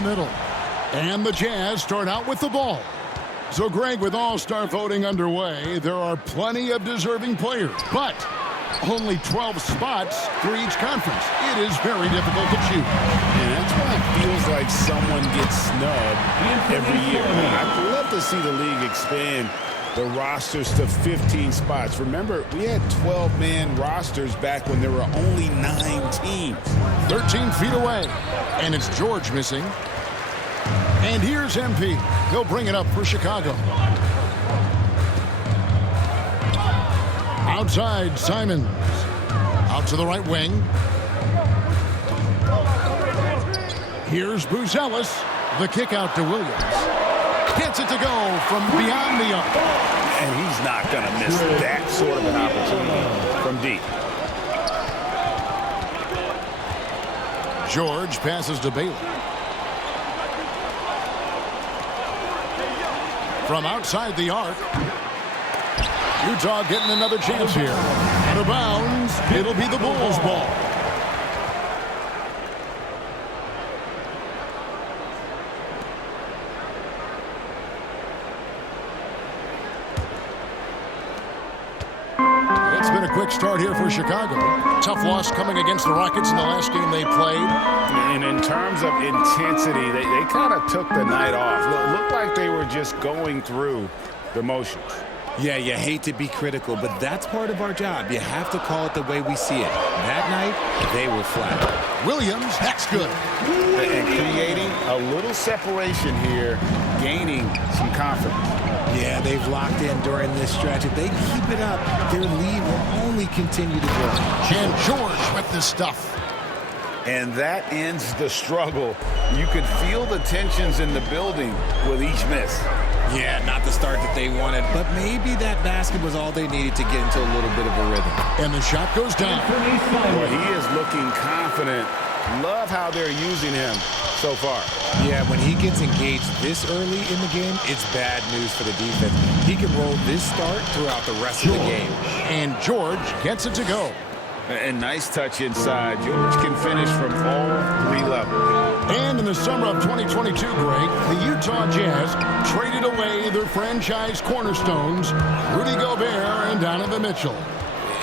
the middle. And the Jazz start out with the ball. So, Greg, with All-Star voting underway, there are plenty of deserving players, but only 12 spots for each conference. It is very difficult to choose. And that's why it feels like someone gets snubbed every year. I'd love to see the league expand the rosters to 15 spots. Remember, we had 12-man rosters back when there were only 9 teams. 13 feet away, and it's George missing. And here's MP. He'll bring it up for Chicago. Outside, Simons. Out to the right wing. Here's Buzelis. The kick out to Williams. Gets it to go from beyond the arc. And he's not going to miss that sort of an opportunity from deep. George passes to Bailey. From outside the arc. Utah getting another chance here. Out of bounds. It'll be the Bulls' ball. It's been a quick start here for Chicago. Tough loss coming against the Rockets in the last game they played. And in terms of intensity, they kind of took the night off. Looked like they were just going through the motions. Yeah, you hate to be critical, but that's part of our job. You have to call it the way we see it. That night, they were flat. Williams, that's good. And creating a little separation here, gaining some confidence. Yeah, they've locked in during this stretch. If they keep it up, their lead will only continue to grow. And George with this stuff. And that ends the struggle. You could feel the tensions in the building with each miss. Yeah, not the start that they wanted, but maybe that basket was all they needed to get into a little bit of a rhythm. And the shot goes down. Well, he is looking confident. Love how they're using him so far. Yeah, when he gets engaged this early in the game, it's bad news for the defense. He can roll this start throughout the rest of the game. And George gets it to go. And nice touch inside. George can finish from all 3 levels. And in the summer of 2022, Greg, the Utah Jazz traded away their franchise cornerstones, Rudy Gobert and Donovan Mitchell.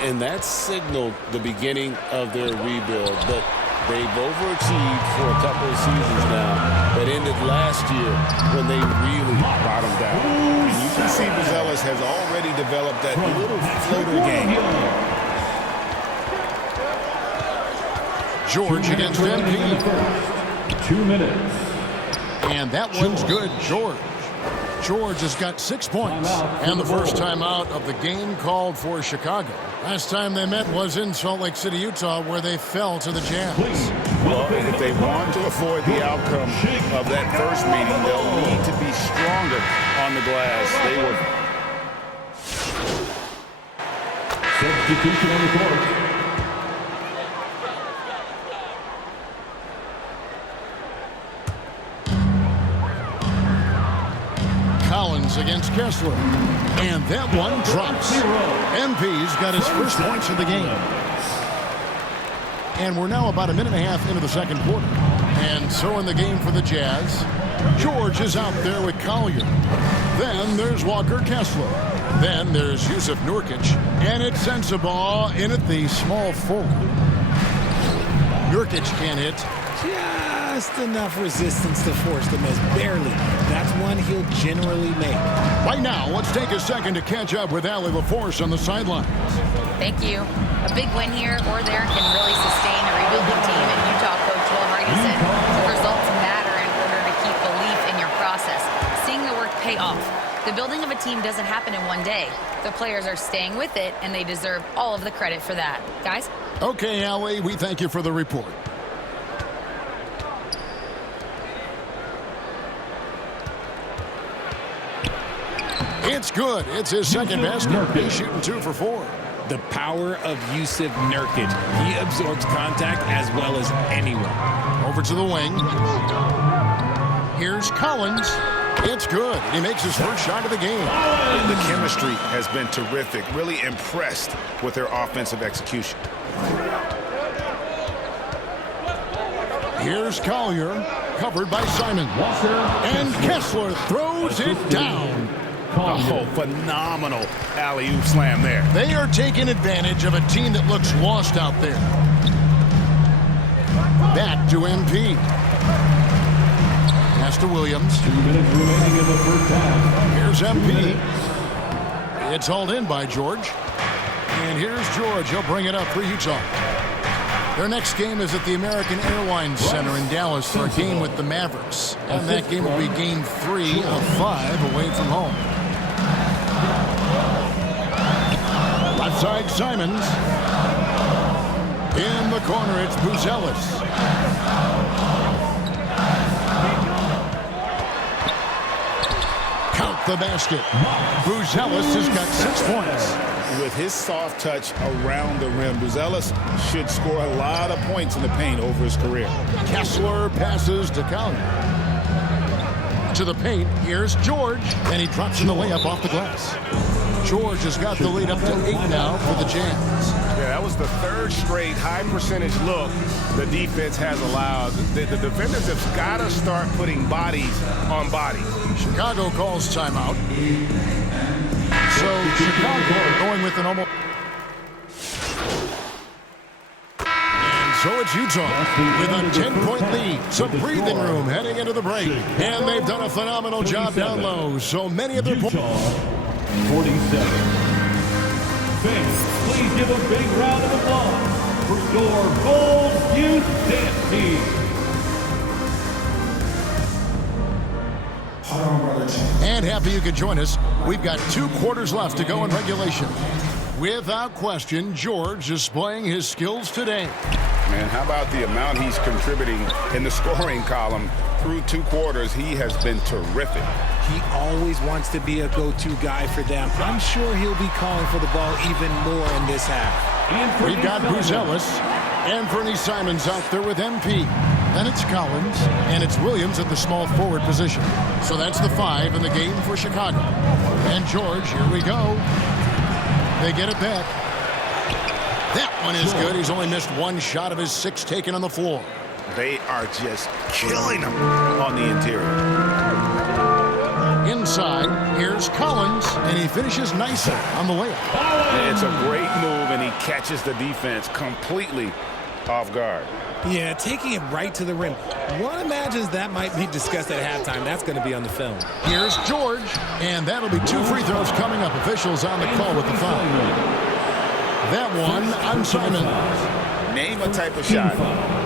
And that signaled the beginning of their rebuild. But they've overachieved for a couple of seasons now. That ended last year when they really bottomed out. And you can see Buzelis has already developed that little floater game. George against MP. 2 minutes. And that one's good, George. George has got 6 points. And the first time out of the game called for Chicago. Last time they met was in Salt Lake City, Utah, where they fell to the Jazz. Well, and if they want to avoid the outcome of that first meeting, they'll need to be stronger on the glass. They were. Substitution on the court. Collins against Kessler. And that one drops. MP's got his first points of the game. And we're now about a minute and a half into the second quarter. And so in the game for the Jazz, George is out there with Collier. Then there's Walker Kessler. Then there's Yusuf Nurkic. And it sends a ball in at the small forward. Nurkic can't hit. Just enough resistance to force the miss. Barely. That's one he'll generally make. Right now, let's take a second to catch up with Allie LaForce on the sidelines. Thank you. A big win here or there can really sustain a rebuilding team, and Utah coach Will Hardy said the results matter in order to keep belief in your process. Seeing the work pay off. The building of a team doesn't happen in one day. The players are staying with it, and they deserve all of the credit for that. Guys? Okay, Allie, we thank you for the report. It's good. It's his second basket. He's shooting 2 for 4. The power of Yusuf Nurkic. He absorbs contact as well as anyone. Over to the wing. Here's Collins. It's good. He makes his first shot of the game. The chemistry has been terrific. Really impressed with their offensive execution. Here's Collier, covered by Simon. And Kessler throws it down. Oh, phenomenal alley-oop slam there. They are taking advantage of a team that looks lost out there. Back to MP. Pass to Williams. 2 minutes remaining in the first half. Here's MP. It's hauled in by George. And here's George. He'll bring it up for Utah. Their next game is at the American Airlines Center in Dallas for a game with the Mavericks. And that game will be game 3 of 5 away from home. Left side, Simons. In the corner, it's Buzelis. Count the basket. Buzelis has got 6 points. With his soft touch around the rim, Buzelis should score a lot of points in the paint over his career. Kessler passes to Collier. To the paint, here's George, and he drops in the layup off the glass. George has got the lead up to 8 now for the Jazz. Yeah, that was the 3rd straight high-percentage look the defense has allowed. The defenders have got to start putting bodies on bodies. Chicago calls timeout. So Chicago going with an almost... And so it's Utah with a 10-point lead. Some breathing room heading into the break. And they've done a phenomenal job down low. So many of their points... 47. Fans, please give a big round of applause for your Bulls Youth Dance Team. And happy you could join us. We've got 2 quarters left to go in regulation. Without question, George displaying his skills today. Man, how about the amount he's contributing in the scoring column through 2 quarters? He has been terrific. He always wants to be a go-to guy for them. I'm sure he'll be calling for the ball even more in this half. We've got Buzelis and Fernie Simons out there with MP. Then it's Collins, and it's Williams at the small forward position. So that's the 5 in the game for Chicago. And George, here we go. They get it back. That one is good. He's only missed 1 shot of his 6 taken on the floor. They are just killing him on the interior. Inside, here's Collins, and he finishes nicely on the layup. It's a great move, and he catches the defense completely off guard. Yeah, taking it right to the rim. One imagines that might be discussed at halftime. That's going to be on the film. Here's George, and that'll be 2 free throws coming up. Officials on the call with the foul. That one on Simon. Name a type of shot.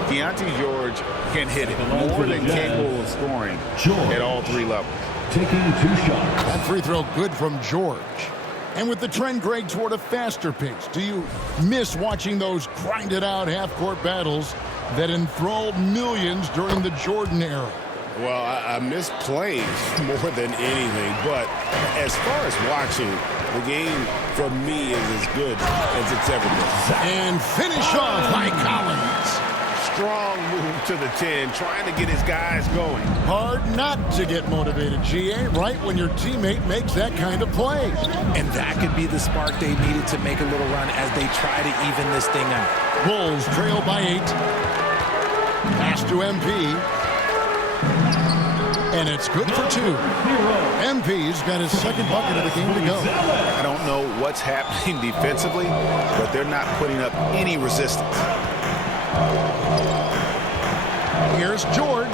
Deontay George can hit it more than capable of scoring at all 3 levels. Taking 2 shots. That free throw good from George. And with the trend, Greg, toward a faster pace, do you miss watching those grinded-out half-court battles that enthralled millions during the Jordan era? Well, I miss playing more than anything, but as far as watching, the game for me is as good as it's ever been. And finish off by Collins. Strong move to the 10, trying to get his guys going. Hard not to get motivated, GA, right when your teammate makes that kind of play. And that could be the spark they needed to make a little run as they try to even this thing out. Bulls trail by 8. Pass to MP. And it's good for 2. MP's got his 2nd bucket of the game to go. I don't know what's happening defensively, but they're not putting up any resistance. Here's George.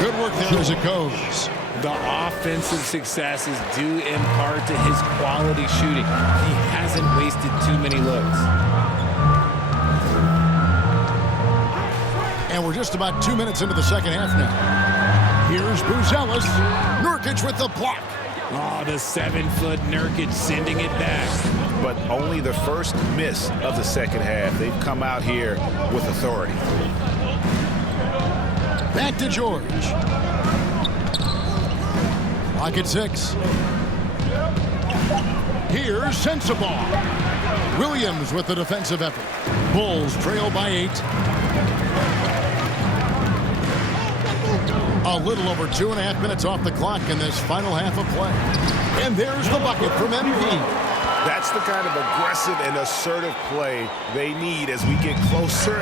Good work there as it goes. The offensive success is due in part to his quality shooting. He hasn't wasted too many looks. And we're just about 2 minutes into the 2nd half now. Here's Buzelis. Nurkic with the block. Oh, the 7-foot Nurkic sending it back. But only the first miss of the 2nd half. They've come out here with authority. Back to George. Clock at 6. Here's Sensabaugh. Williams with the defensive effort. Bulls trail by 8. A little over 2.5 minutes off the clock in this final half of play. And there's the bucket from MP. That's the kind of aggressive and assertive play they need as we get closer